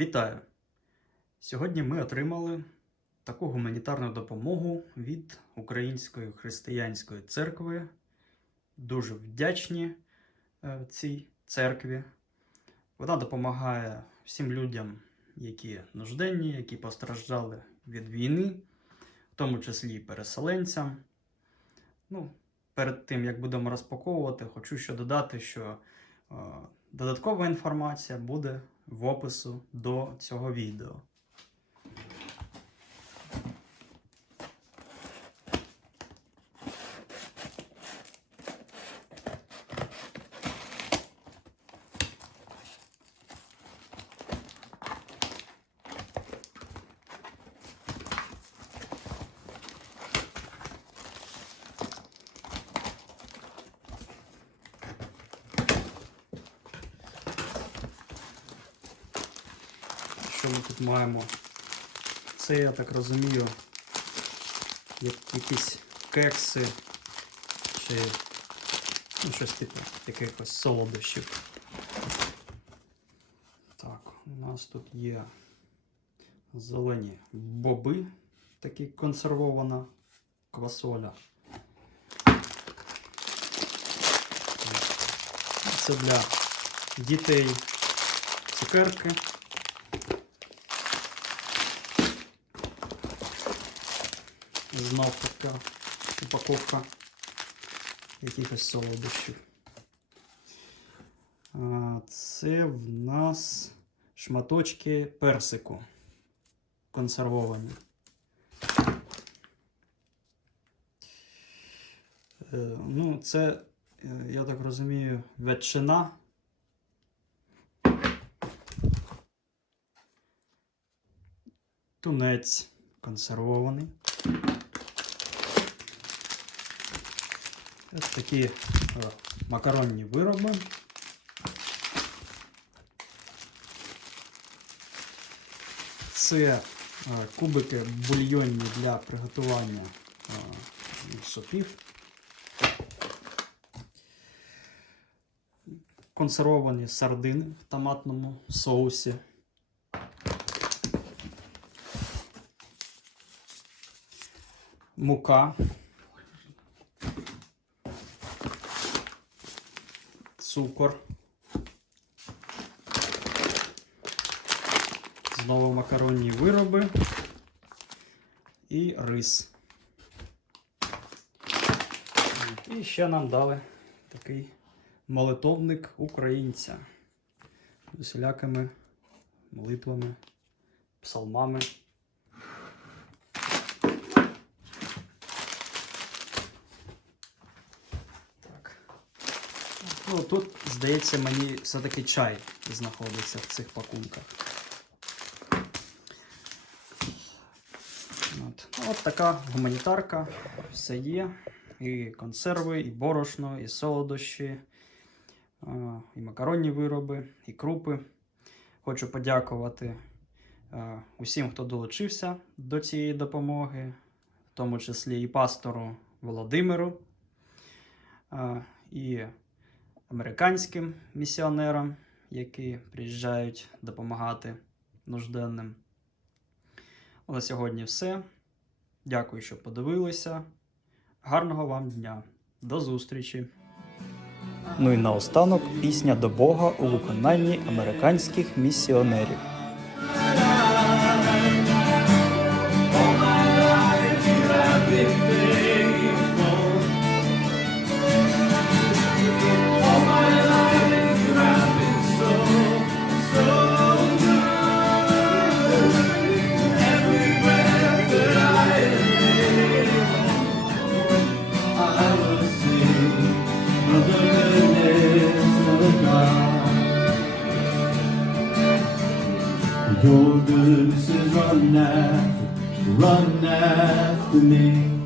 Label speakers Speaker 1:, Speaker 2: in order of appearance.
Speaker 1: Вітаю! Сьогодні ми отримали таку гуманітарну допомогу від Української християнської церкви. Дуже вдячні е, цій церкві. Вона допомагає всім людям, які нужденні, які постраждали від війни, в тому числі і переселенцям. Ну, перед тим, як будемо розпаковувати, хочу ще додати, що додаткова інформація буде в опису до цього відео. Що ми тут маємо? Це, я так розумію, як якісь кекси чи ну, щось типу якихось солодощів. Так, у нас тут є зелені боби, такі консервована квасоля. Це для дітей цукерки. Знов така упаковка якихось солодощів. Це в нас шматочки персику консервовані. Е, Ну, це, е, я так розумію, ветчина. Тунець консервований. Ось такі е, макаронні вироби. Це е, кубики бульйонні для приготування е, супів. Консервовані сардини в томатному соусі. Мука. Цукор. Знову макаронні вироби і рис. І ще нам дали такий молитовник українця з усілякими молитвами, псалмами. Ну, тут, здається, мені все-таки чай знаходиться в цих пакунках. От. Ну, От така гуманітарка. Все є. І консерви, і борошно, і солодощі, і макаронні вироби, і крупи. Хочу подякувати усім, хто долучився до цієї допомоги, в тому числі і пастору Володимиру, і американським місіонерам, які приїжджають допомагати нужденним. На сьогодні все. Дякую, що подивилися. Гарного вам дня. До зустрічі. Ну і наостанок пісня до Бога у виконанні американських місіонерів.
Speaker 2: Your goodness is run after, run after me.